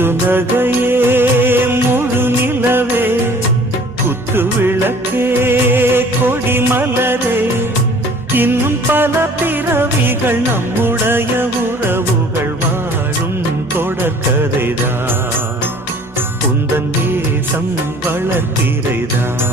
முத்து நகையே முழு நிலவே குத்து விளக்கே கொடி மலரே இன்னும் பல பிறவிகள் நம்முடைய உறவுகள் வாழும் தொடர்கதைதான் உந்தன் தேசம் வளர்த்திரைதான்